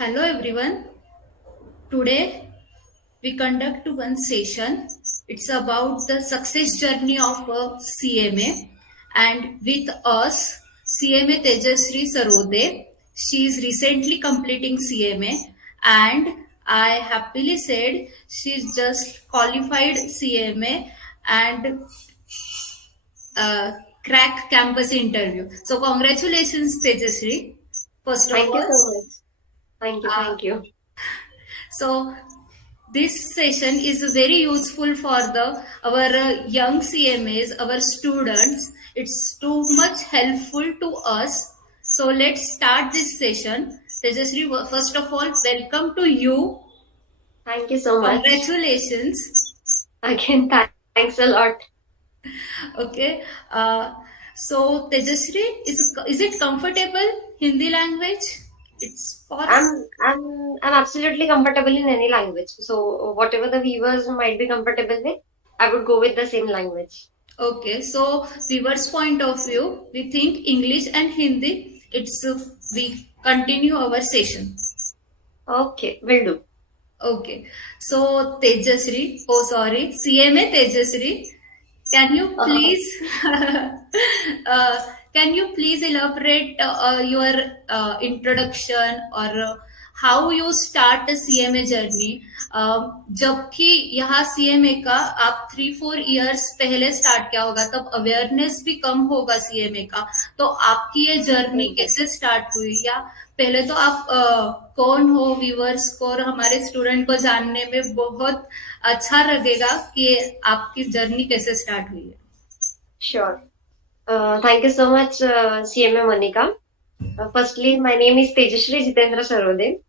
Hello everyone. Today we conduct one session. It's about the success journey of a CMA, and with us CMA Tejasri Sarode. She is recently completing CMA, and I happily said she's just qualified CMA and uh, crack campus interview. So congratulations Tejasri. First of Thank you all. so much. Thank you. Uh, Thank you. so this session is very useful for the our young CMAs, our students. It's too much helpful to us. So let's start this session. Tejasri, first of all, welcome to you. Thank you so much. Congratulations. Again, thanks a lot. Okay. So Tejasri, is it comfortable Hindi language? It's for I'm absolutely comfortable in any language. So whatever the viewers might be comfortable with, I would go with the same language. Okay, so viewers' point of view, we think English and Hindi. We continue our session. Okay, will do. Okay, so Tejasri, oh sorry, CMA Tejasri, can you Uh, please uh, can you please elaborate your introduction or how you start a CMA journey? जबकि यहाँ CMA का आप 3-4 years पहले start किया होगा तब awareness भी कम होगा सीएमए का तो आपकी ये जर्नी बिल्कुल कैसे स्टार्ट हुई या पहले तो आप कौन हो व्यूअर्स को और हमारे स्टूडेंट को जानने में बहुत अच्छा लगेगा कि आपकी जर्नी कैसे स्टार्ट हुई है sure. Thank you so much, CMA Monica. Firstly, my name is Tejashri Jitendra Sarode.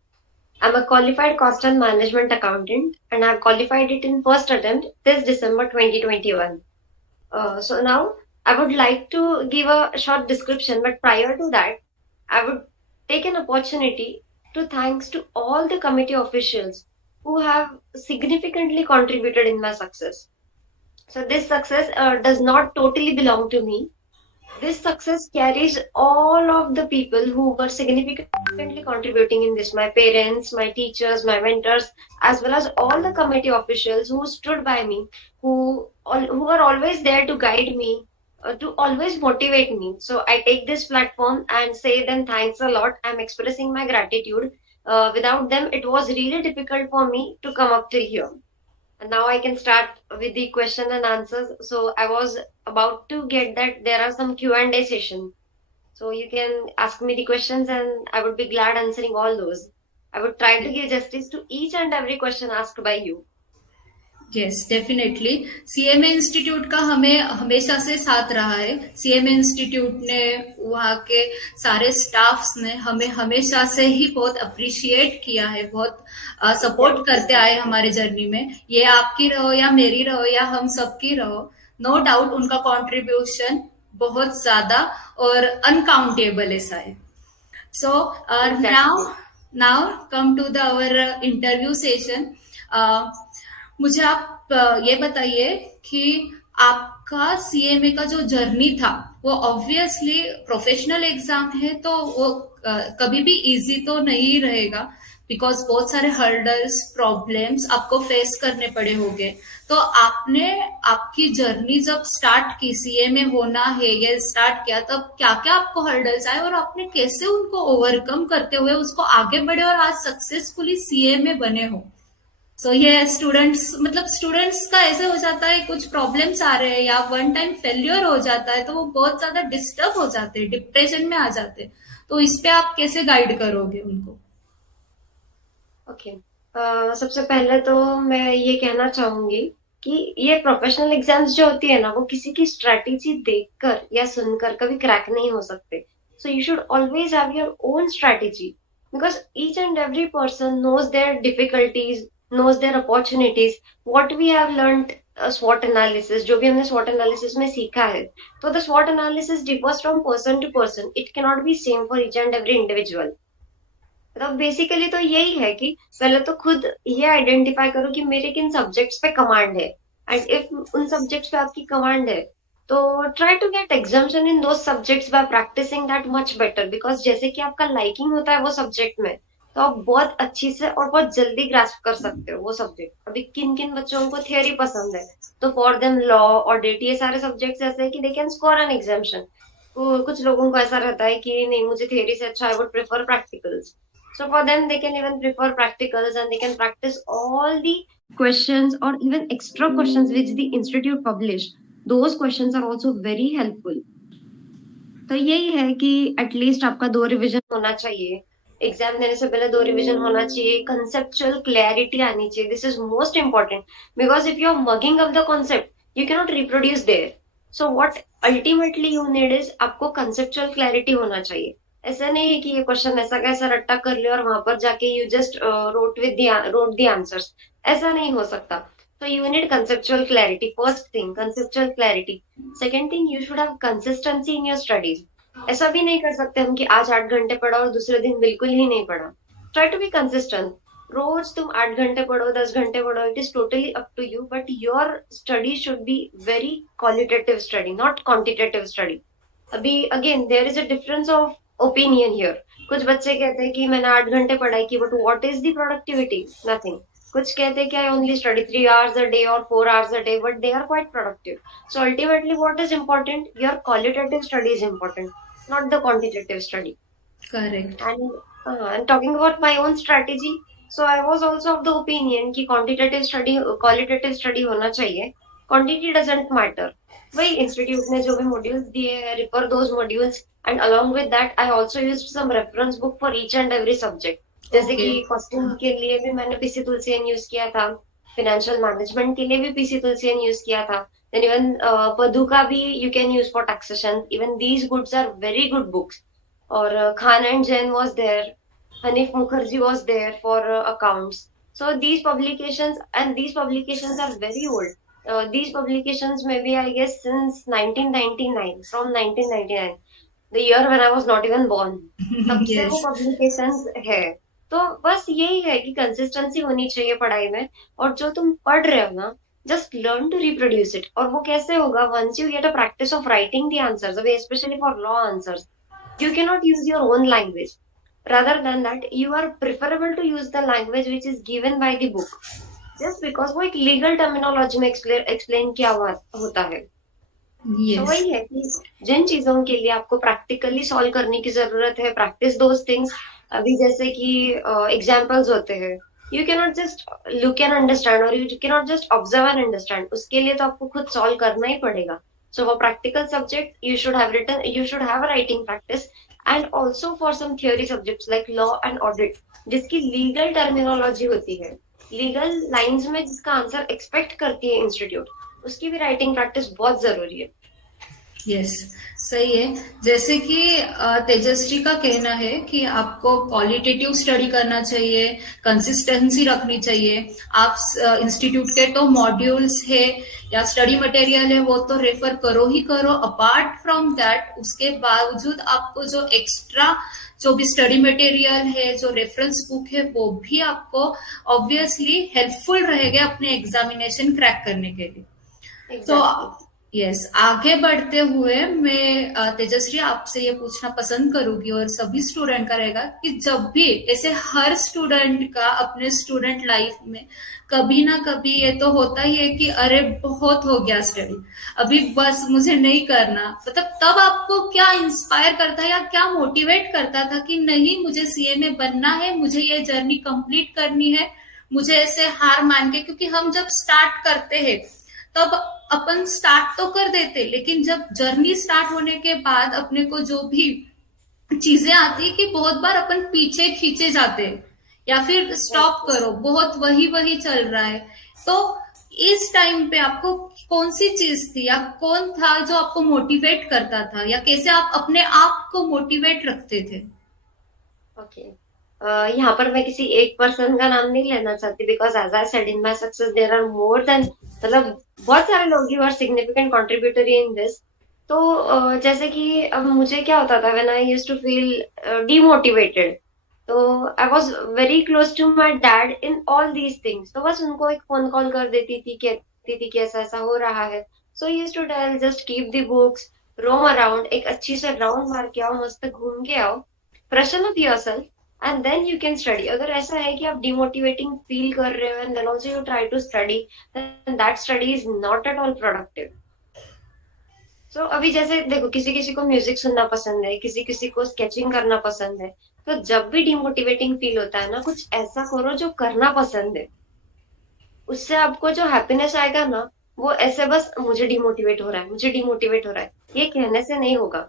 I'm a qualified cost and management accountant, and I've qualified it in first attempt this December 2021. So now I would like to give a short description, but prior to that, I would take an opportunity to thanks to all the committee officials who have significantly contributed in my success. So this success does not totally belong to me. This success carries all of the people who were significantly contributing in this, my parents, my teachers, my mentors, as well as all the committee officials who stood by me, who are always there to guide me, to always motivate me. So I take this platform and say them thanks a lot. I'm expressing my gratitude. Without them, it was really difficult for me to come up till here. And now I can start with the question and answers. So I was about to get that there are some Q&A session. So you can ask me the questions and I would be glad answering all those. I would try to give justice to each and every question asked by you. Yes definitely CMA institute का हमें हमेशा से साथ रहा है CMA institute ने वहाँ के सारे स्टाफ्स ने हमें हमेशा से ही बहुत अप्रिशिएट किया है बहुत Yeah, सपोर्ट करते आए हमारे जर्नी में ये आपकी रहो या मेरी रहो या हम सबकी रहो नो डाउट उनका कंट्रीब्यूशन बहुत ज्यादा और अनकाउंटेबल ऐसा है so now exactly. Now come to the our interview session मुझे आप ये बताइए कि आपका सीएमए का जो जर्नी था वो ऑब्वियसली प्रोफेशनल एग्जाम है तो वो कभी भी इजी तो नहीं रहेगा बिकॉज बहुत सारे हर्डल्स प्रॉब्लम्स आपको फेस करने पड़े होंगे तो आपने आपकी जर्नी जब स्टार्ट की सीएमए होना है या स्टार्ट किया तब क्या क्या आपको हर्डल्स आए और आपने कैसे उनको ओवरकम करते हुए उसको आगे बढ़े और आज सक्सेसफुली सीएमए बने हो सो ये स्टूडेंट्स मतलब स्टूडेंट्स का ऐसे हो जाता है कुछ प्रॉब्लम्स आ रहे हैं या वन टाइम फेल्योर हो जाता है तो वो बहुत ज्यादा डिस्टर्ब हो जाते हैं डिप्रेशन में आ जाते हैं तो इस पे आप कैसे गाइड करोगे उनको ओके सबसे पहले तो मैं ये कहना चाहूंगी कि ये प्रोफेशनल एग्जाम्स जो होती है ना वो किसी की स्ट्रेटेजी देखकर या सुनकर कभी क्रैक नहीं हो सकते so you should always have your own strategy because each and every person knows their difficulties knows their opportunities what we have learned स्वॉट एनालिसिस जो भी हमने स्वॉट एनालिसिस में सीखा है तो द स्वॉट analysis differs from person to person it can not be same for each and every individual मतलब बेसिकली तो यही है कि पहले तो खुद ये आइडेंटिफाई करो कि मेरे किन सब्जेक्ट्स पे कमांड है एंड इफ उन सब्जेक्ट्स पे आपकी कमांड है तो try to get exemption in those subjects by practising that much better because जैसे कि आपका लाइकिंग होता है वो सब्जेक्ट में तो आप बहुत अच्छी से और बहुत जल्दी ग्रास्प कर सकते हो वो सब्जेक्ट। अभी किन किन बच्चों को थियरी पसंद है, तो फॉर देम लॉ, ऑडिट, ये सारे सब्जेक्ट्स ऐसे हैं कि they can score an examination. कुछ लोगों को ऐसा रहता है कि नहीं, मुझे थियरी से अच्छा, I would prefer practicals. So for them, they can even prefer practicals and they can practice all the questions or even extra questions which the institute publish. Those questions are also very helpful. तो यही है कि at least आपका 2 revision होना चाहिए, exam देने से पहले 2 रिवीजन होना चाहिए, कंसेप्चुअल क्लैरिटी आनी चाहिए। This is most important because if you are mugging up the concept you can not reproduce there. So what ultimately you need is, आपको कंसेप्चुअल क्लैरिटी होना चाहिए। ऐसा नहीं है कि ये क्वेश्चन ऐसा कैसा रट्टा कर लिया और वहां पर जाके you just wrote the answers. ऐसा नहीं हो सकता। तो you need conceptual clarity, first thing conceptual clarity. Second thing, you should have consistency in your studies. ऐसा भी नहीं कर सकते हम कि आज 8 घंटे पढ़ा और दूसरे दिन बिल्कुल ही नहीं पढ़ा। Try to be consistent. रोज तुम 8 घंटे पढ़ो, 10 घंटे पढ़ो, it is totally up to you, but your study should be very qualitative study, not quantitative study. अभी again there is a difference of opinion here. कुछ बच्चे कहते हैं कि मैंने 8 घंटे पढ़ाई की, but what is the productivity? Nothing. कुछ कहते हैं कि I only study 3 hours a day और 4 hours a day, but they are quite productive. So ultimately, what is important? Your qualitative study is important, not the quantitative study. Correct. And talking about my own strategy, so I was also of the opinion कि qualitative study होना चाहिए. Quantity doesn't matter. वही institute ने जो भी modules दिए हैं, refer those modules, and along with that, I also used some reference book for each and every subject. जैसे ओके. कि कॉस्ट्यूम के लिए भी मैंने पीसी तुलसियन यूज किया था, फाइनेंशियल मैनेजमेंट के लिए भी पीसी तुलसियन यूज किया था, देन इवन पदु का भी you can use for taxation. Even these books are very good books. और Khan and Jain was there, Hanif Mukherjee was there for accounts. So these publications are very old. These publications maybe I guess since 1999, from 1999, the year when I was not even born. तब से वो yes. Publications है। तो बस यही है कि कंसिस्टेंसी होनी चाहिए पढ़ाई में। और जो तुम पढ़ रहे हो ना, just learn to reproduce it. और वो कैसे होगा? Once you get a practice of writing the answers, अभी specially for law answers, you cannot use your own language. Rather than that, you are preferable to use the language which is given by the book. Just because वो एक legal terminology में explain किया हुआ होता है। तो yes. वही है कि जिन चीजों के लिए आपको प्रैक्टिकली सॉल्व करने की जरूरत है, प्रैक्टिस दोज थिंग्स। अभी जैसे कि एग्जाम्पल्स होते हैं, you can not just look and understand, और you can not just observe and understand. उसके लिए तो आपको खुद सॉल्व करना ही पड़ेगा। So for practical subject you should have writing practice, and also for some theory subjects like law and audit, जिसकी लीगल टर्मिनोलॉजी होती है, लीगल लाइंस में जिसका आंसर एक्सपेक्ट करती है इंस्टीट्यूट, उसकी भी राइटिंग प्रैक्टिस बहुत जरूरी है। यस. सही है. जैसे कि तेजस्वी का कहना है कि आपको क्वालिटेटिव स्टडी करना चाहिए, कंसिस्टेंसी रखनी चाहिए. आप इंस्टीट्यूट के तो मॉड्यूल्स है या स्टडी मटेरियल है वो तो रेफर करो ही करो. अपार्ट फ्रॉम दैट, उसके बावजूद आपको जो एक्स्ट्रा जो भी स्टडी मटेरियल है, जो रेफरेंस बुक है, वो भी आपको ऑब्वियसली हेल्पफुल रहेगा अपने एग्जामिनेशन क्रैक करने के लिए. तो एग्जैक्टली। यस, आगे बढ़ते हुए मैं तेजस्वी आपसे ये पूछना पसंद करूंगी और सभी स्टूडेंट का रहेगा कि जब भी ऐसे हर स्टूडेंट का अपने स्टूडेंट लाइफ में कभी ना कभी ये तो होता ही है कि अरे बहुत हो गया स्टडी, अभी बस मुझे नहीं करना, मतलब तब आपको क्या इंस्पायर करता है या क्या मोटिवेट करता था कि नहीं मुझे सीए में बनना है, मुझे ये जर्नी कंप्लीट करनी है, मुझे ऐसे हार मान के? क्योंकि हम जब स्टार्ट करते हैं तब अपन स्टार्ट तो कर देते, लेकिन जब जर्नी स्टार्ट होने के बाद अपने को जो भी चीजें आती है कि बहुत बार अपन पीछे खींचे जाते हैं या फिर स्टॉप करो, बहुत वही वही चल रहा है। तो इस टाइम पे आपको कौन सी चीज थी या कौन था जो आपको मोटिवेट करता था, या कैसे आप अपने आप को मोटिवेट रखते थे? ओके। यहाँ पर मैं किसी एक पर्सन का नाम नहीं लेना चाहती, because as I said in my success there are more than, मतलब बहुत सारे लोग you are significant contributory in this. तो जैसे कि अब मुझे क्या होता था when I used to feel demotivated, तो I was very close to my dad in all these things. तो बस उनको एक फोन कॉल कर देती थी, कहती थी कि ऐसा ऐसा हो रहा है। So he used to tell just keep the books, roam around, एक अच्छी से राउंड मार के आओ, मस्त घूम के आओ, freshen up yourself, and then you can study. अगर ऐसा है कि आप डिमोटिवेटिंग फील कर रहे हो and then also you try to study, then that study is not at all productive. So अभी जैसे देखो, किसी किसी को म्यूजिक सुनना पसंद है, किसी किसी को स्केचिंग करना पसंद है. तो जब भी डिमोटिवेटिंग फील होता है ना, कुछ ऐसा करो जो करना पसंद है. उससे आपको जो हैप्पीनेस आएगा ना, वो ऐसे बस मुझे डिमोटिवेट हो रहा है, मुझे डिमोटिवेट हो रहा है, ये कहने से नहीं होगा.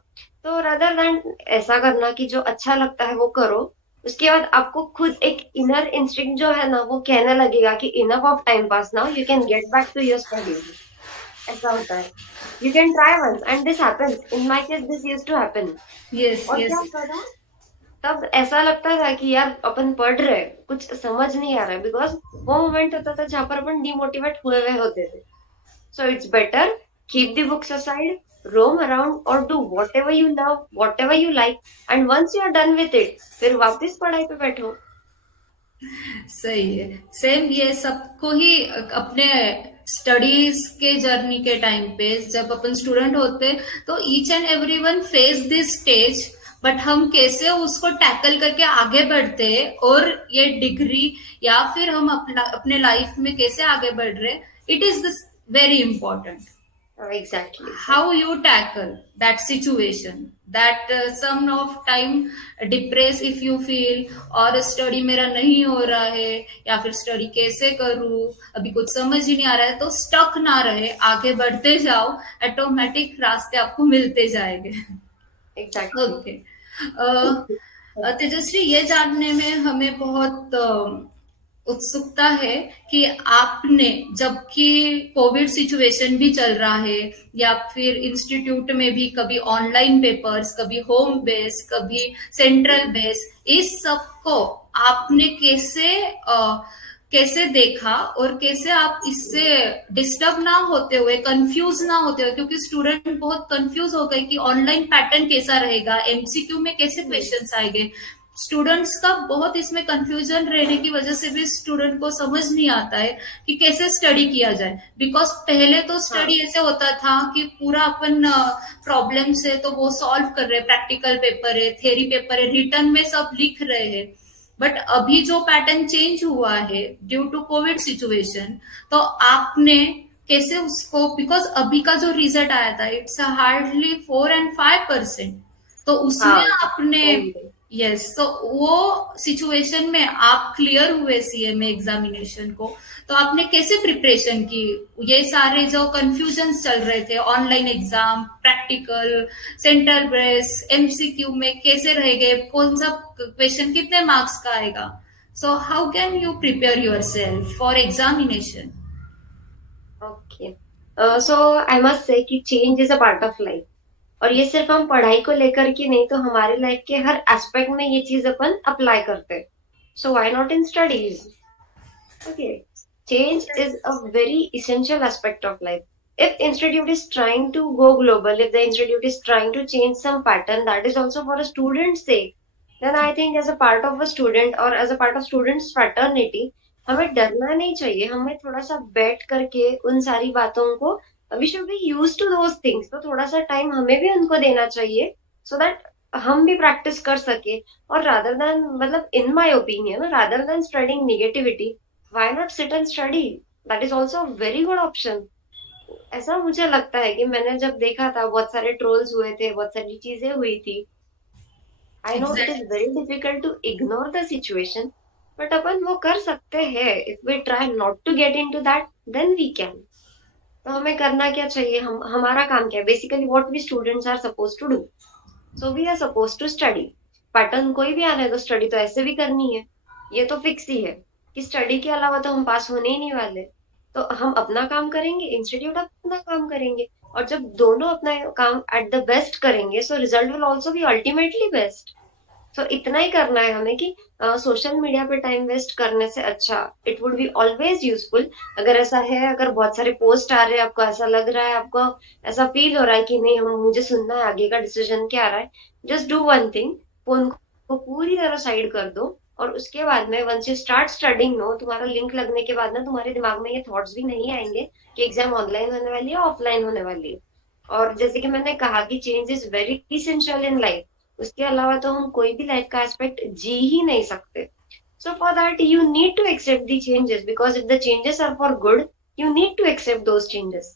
तो रादर देन ऐसा करना कि जो अच्छा लगता है वो करो. उसके बाद आपको खुद एक इनर इंस्टिंक्ट जो है ना, वो कहने लगेगा कि enough of time pass, now you can get back to your studies. ऐसा होता है. You can try once and this happens. In my case this used to happen. Yes और यस क्या करा, तब ऐसा लगता था कि यार अपन पढ़ रहे हैं, कुछ समझ नहीं आ रहा है, बिकॉज वो मोमेंट होता था जहां पर अपन डिमोटिवेट हुए हुए होते थे. So it's better, keep the books aside, roam around और do whatever you love, whatever you like. And once you are done with it, फिर वापस पढ़ाई पे बैठो. सही है. सेम ये सबको ही अपने स्टडीज के जर्नी के टाइम पे जब अपन स्टूडेंट होते तो each and every one face this stage, but हम कैसे उसको टैकल करके आगे बढ़ते हैं और ये डिग्री या फिर हम अपने लाइफ में कैसे आगे बढ़ रहे, it is this very important. Exactly. How you tackle that situation, that some of time depress if you feel, और स्टडी मेरा नहीं हो रहा है या फिर स्टडी कैसे करूं, अभी कुछ समझ ही नहीं आ रहा है, तो स्टक ना रहे, आगे बढ़ते जाओ, ऑटोमेटिक रास्ते आपको मिलते जाएंगे. एग्जैक्टली. ओके. तेजस्वी, ये जानने में हमें बहुत उत्सुकता है कि आपने, जबकि कोविड सिचुएशन भी चल रहा है या फिर इंस्टीट्यूट में भी कभी ऑनलाइन पेपर्स, कभी होम बेस, कभी सेंट्रल बेस, इस सब को आपने कैसे देखा और कैसे आप इससे डिस्टर्ब ना होते हुए, कंफ्यूज ना होते हुए, क्योंकि स्टूडेंट बहुत कंफ्यूज हो गए कि ऑनलाइन पैटर्न कैसा रहेगा, एमसीक्यू में कैसे क्वेश्चंस आएंगे. स्टूडेंट्स का बहुत इसमें कंफ्यूजन रहने की वजह से भी स्टूडेंट को समझ नहीं आता है कि कैसे स्टडी किया जाए. बिकॉज पहले तो स्टडी ऐसे होता था कि पूरा अपन प्रॉब्लम है तो वो सॉल्व कर रहे हैं, प्रैक्टिकल पेपर है, थ्योरी पेपर है, रिटर्न में सब लिख रहे हैं. बट अभी जो पैटर्न चेंज हुआ है ड्यू टू कोविड सिचुएशन, तो आपने कैसे उसको, बिकॉज अभी का जो रिजल्ट आया था इट्स हार्डली 4 and 5%, तो उसमें हाँ. आपने, यस, तो वो सिचुएशन में आप क्लियर हुए सीएमए एग्जामिनेशन को, तो आपने कैसे प्रिपरेशन की, ये सारे जो कंफ्यूजन चल रहे थे, online exam, practical, central base, MCQ में कैसे रहेंगे, कौन सा क्वेश्चन कितने मार्क्स का आएगा, so how can you prepare yourself for examination? Okay. So I must say कि change is a part of life. और ये सिर्फ हम पढ़ाई को लेकर के नहीं, तो हमारे लाइफ के हर एस्पेक्ट में ये चीज अपन अप्लाई करते हैं. So why not in studies? Okay. Change is a very essential aspect of life. If institute is trying to go global, if the institute is trying to change some pattern that is also for a student's sake, then I think as a part of a student or as a part of students fraternity, हमें डरना नहीं चाहिए. हमें थोड़ा सा बैठ करके उन सारी बातों को, we should be used to those things. तो थोड़ा सा टाइम हमें भी उनको देना चाहिए, so that हम भी प्रैक्टिस कर सके. और rather than, मतलब in my opinion, rather than spreading negativity, why not sit and study? That is also a very good option. ऐसा मुझे लगता है कि मैंने जब देखा था, बहुत सारे ट्रोल्स हुए थे, बहुत सारी चीजें हुई थी. I know it is very difficult to ignore the situation, but अपन वो कर सकते हैं. If we try not to get into that, then we can. तो हमें करना क्या चाहिए, हमारा काम क्या है, basically what we students are suppose to do. So we are suppose to study. Pattern कोई भी आने, तो स्टडी तो ऐसे भी करनी है, ये तो फिक्स ही है कि स्टडी के अलावा तो हम पास होने ही नहीं वाले. तो हम अपना काम करेंगे, इंस्टीट्यूट अपना काम करेंगे, और जब दोनों अपना काम एट द बेस्ट करेंगे, so result will also be ultimately best. So इतना ही करना है हमें कि सोशल मीडिया पे टाइम वेस्ट करने से अच्छा it would be always useful. अगर ऐसा है, अगर बहुत सारे पोस्ट आ रहे हैं, आपको ऐसा लग रहा है, आपको ऐसा फील हो रहा है कि नहीं, हम मुझे सुनना है, आगे का डिसीजन क्या आ रहा है, just do one thing, phone को पूरी तरह साइड कर दो. और उसके बाद में once you start studying, no, तुम्हारा लिंक लगने के बाद ना तुम्हारे दिमाग में ये थॉट्स भी नहीं आएंगे कि एग्जाम ऑनलाइन होने वाली है, ऑफलाइन होने वाली है. और जैसे कि मैंने कहा कि change is very essential in life, उसके अलावा तो हम कोई भी लाइफ का एस्पेक्ट जी ही नहीं सकते. So for that you need to accept the changes, because if the changes are for good, you need to accept those changes.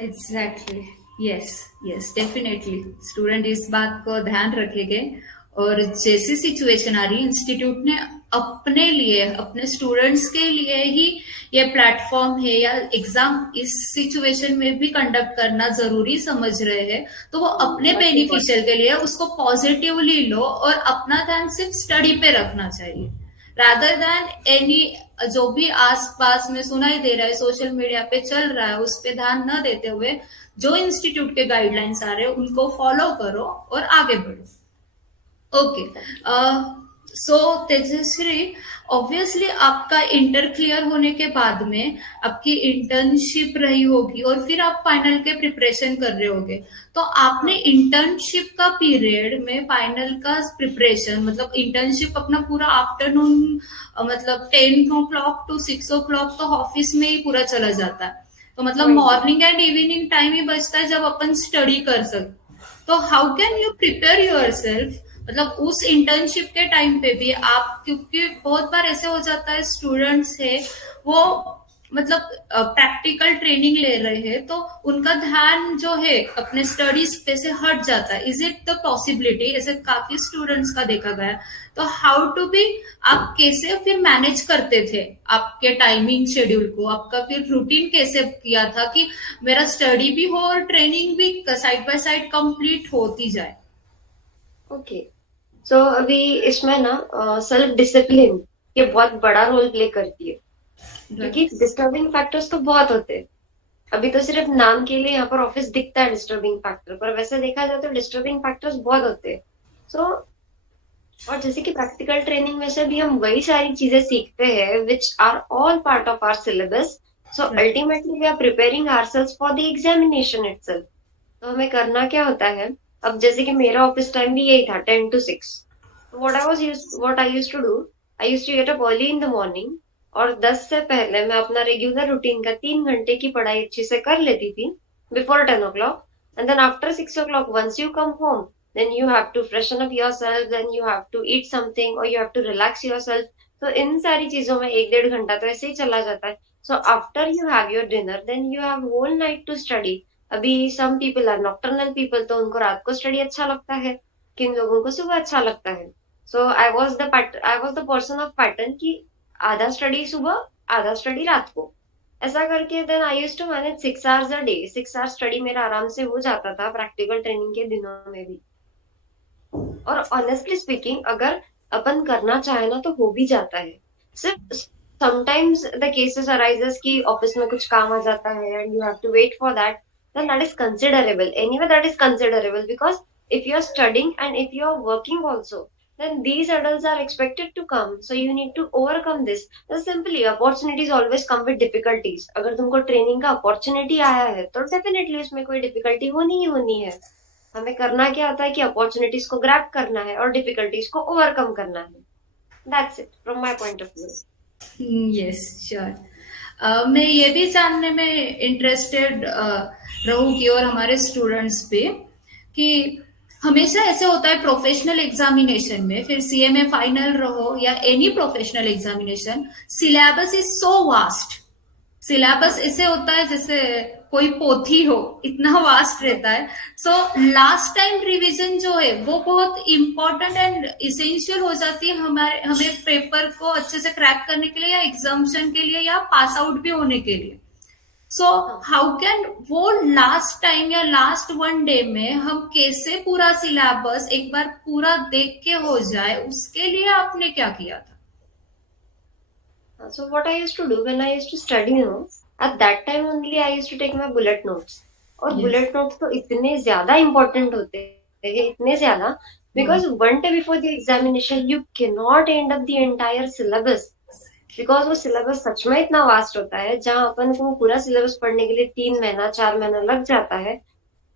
Exactly. Yes. Yes, definitely student इस बात को ध्यान रखेंगे. और जैसी सिचुएशन आ रही, इंस्टीट्यूट ने अपने लिए, अपने स्टूडेंट्स के लिए ही ये प्लेटफॉर्म है या एग्जाम इस सिचुएशन में भी कंडक्ट करना जरूरी समझ रहे हैं, तो वो अपने But बेनिफिशियल के लिए उसको पॉजिटिवली लो और अपना ध्यान सिर्फ स्टडी पे रखना चाहिए, रादर देन एनी जो भी आसपास में सुनाई दे रहा है, सोशल मीडिया पे चल रहा है, उस पे ध्यान न देते हुए जो इंस्टीट्यूट के गाइडलाइंस आ रहे हैं उनको फॉलो करो और आगे बढ़ो. ओके. सो तेजश्री, ऑब्वियसली आपका इंटर क्लियर होने के बाद में आपकी इंटर्नशिप रही होगी और फिर आप फाइनल के प्रिपरेशन कर रहे होगे. तो आपने इंटर्नशिप का पीरियड में फाइनल का प्रिपरेशन, मतलब इंटर्नशिप अपना पूरा आफ्टरनून, मतलब 10 o'clock to 6 o'clock तो ऑफिस में ही पूरा चला जाता है, तो मतलब मॉर्निंग एंड इवनिंग टाइम ही बचता है जब अपन स्टडी कर सकते. तो how can you prepare your self, मतलब उस इंटर्नशिप के टाइम पे भी आप, क्योंकि बहुत बार ऐसे हो जाता है स्टूडेंट्स है वो मतलब प्रैक्टिकल ट्रेनिंग ले रहे हैं तो उनका ध्यान जो है अपने स्टडीज पे से हट जाता है. Is it the possibility? ऐसे काफी स्टूडेंट्स का देखा गया. तो हाउ टू बी, आप कैसे फिर मैनेज करते थे आपके टाइमिंग शेड्यूल को? आपका फिर रूटीन कैसे किया था कि मेरा स्टडी भी हो और ट्रेनिंग भी साइड बाय साइड कंप्लीट होती जाए? ओके. सो अभी इसमें ना सेल्फ डिसिप्लिन ये बहुत बड़ा रोल प्ले करती है, क्योंकि डिस्टर्बिंग फैक्टर्स तो बहुत होते हैं. अभी तो सिर्फ नाम के लिए यहाँ पर ऑफिस दिखता है डिस्टर्बिंग फैक्टर, पर वैसे देखा जाए तो डिस्टर्बिंग फैक्टर्स बहुत होते हैं. सो और जैसे कि प्रैक्टिकल ट्रेनिंग में से भी हम वही सारी चीजें सीखते हैं which are all part of our syllabus. So ultimately we are preparing ourselves for the examination itself. तो हमें करना क्या होता है, अब जैसे कि मेरा ऑफिस टाइम भी यही था 10 to 6. What I used to do, I used to get up early in the morning, और 10 से पहले मैं अपना रेगुलर रूटीन का 3 घंटे की पढ़ाई अच्छे से कर लेती थी before 10 o'clock. And then after 6 o'clock once you come home, then you have to freshen up yourself, then you have to eat something or you have to relax yourself. तो इन सारी चीजों में 1-1.5 घंटा तो ऐसे ही चला जाता है. So after you have your dinner, then you have whole night to study. अभी some people are nocturnal people, तो उनको रात को स्टडी अच्छा लगता है, किन लोगों को सुबह अच्छा लगता है. So I was the person of pattern कि आधा स्टडी सुबह, आधा स्टडी रात को, ऐसा करके then I used to manage 6 hours a day. 6 hours study मेरा आराम से हो जाता था प्रैक्टिकल ट्रेनिंग के दिनों में भी. और ऑनेस्टली स्पीकिंग अगर अपन करना चाहे ना तो हो भी जाता है. सिर्फ समटाइम्स द केसेस अराइजेस कि ऑफिस में कुछ काम आ जाता है and you have to wait for that, then that is considerable. Anyway that is considerable because if you are studying and if you are working also, then these adults are expected to come, so you need to overcome this. So simply opportunities always come with difficulties. अगर तुमको training का opportunity आया है तो definitely उसमें कोई difficulty होनी ही होनी है. हमें करना क्या होता है कि अपॉर्चुनिटीज को ग्रैब करना है और डिफिकल्टीज को ओवरकम करना है. That's it from my point of view. Yes, sure. मैं ये भी जानने में इंटरेस्टेड रहूंगी और हमारे स्टूडेंट्स पे कि हमेशा ऐसे होता है प्रोफेशनल एग्जामिनेशन में, फिर सीएमए फाइनल रहो या any professional examination, syllabus is so vast. Syllabus ऐसे होता है जैसे कोई पोथी हो, इतना वास्ट रहता है. सो लास्ट टाइम रिवीजन जो है वो बहुत इंपॉर्टेंट एंड इसेंशियल हो जाती है हमें पेपर को अच्छे से क्रैक करने के लिए या एग्जामिनेशन के लिए या पास आउट भी होने के लिए. सो हाउ कैन वो लास्ट टाइम या लास्ट 1 day में हम कैसे पूरा सिलेबस एक बार पूरा देख के हो जाए, उसके लिए आपने क्या किया था? So what I used to do when I used to study, at that time only I used to take my bullet notes. और Yes. bullet notes तो इतने ज्यादा important होते हैं, इतने ज्यादा, because one day before the examination you cannot end up the entire syllabus. Because वो syllabus सच में इतना वास्ट होता है, जहां अपन को पूरा सिलेबस पढ़ने के लिए 3 महीना 4 महीना लग जाता है.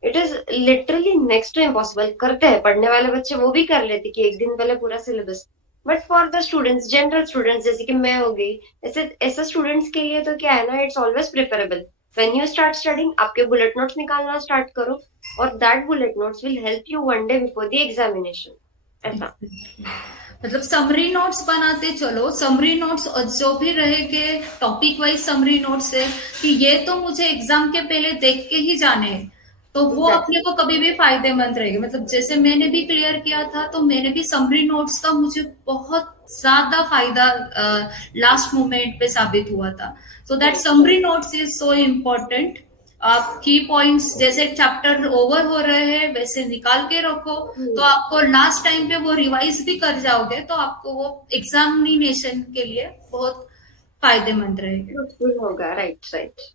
It is literally next to impossible. करते हैं पढ़ने वाले बच्चे, वो भी कर लेते कि एक दिन पहले पूरा syllabus, but for the students, general students जैसे कि मैं हो गई, ऐसे स्टूडेंट्स के लिए तो क्या है ना, it's always preferable when you start studying आपके बुलेट नोट्स निकालना स्टार्ट करो, और that bullet notes will help you one day before the examination. ऐसा. मतलब समरी नोट्स बनाते चलो, समरी नोट्स जो भी रहेंगे टॉपिक वाइज समरी नोट्स है कि ये तो मुझे एग्जाम के पहले देख के ही जाने हैं, तो वो Exactly. अपने को कभी भी फायदेमंद रहेगा. मतलब जैसे मैंने भी क्लियर किया था, तो मैंने भी समरी नोट्स का मुझे बहुत ज्यादा फायदा लास्ट मोमेंट पे साबित हुआ था. So that summary notes is so important. आप की पॉइंट्स जैसे चैप्टर ओवर हो रहे हैं वैसे निकाल के रखो, तो आपको लास्ट टाइम पे वो रिवाइज भी कर जाओगे, तो आपको वो एग्जामिनेशन के लिए बहुत फायदेमंद रहेगा. Fruitful होगा. Right right.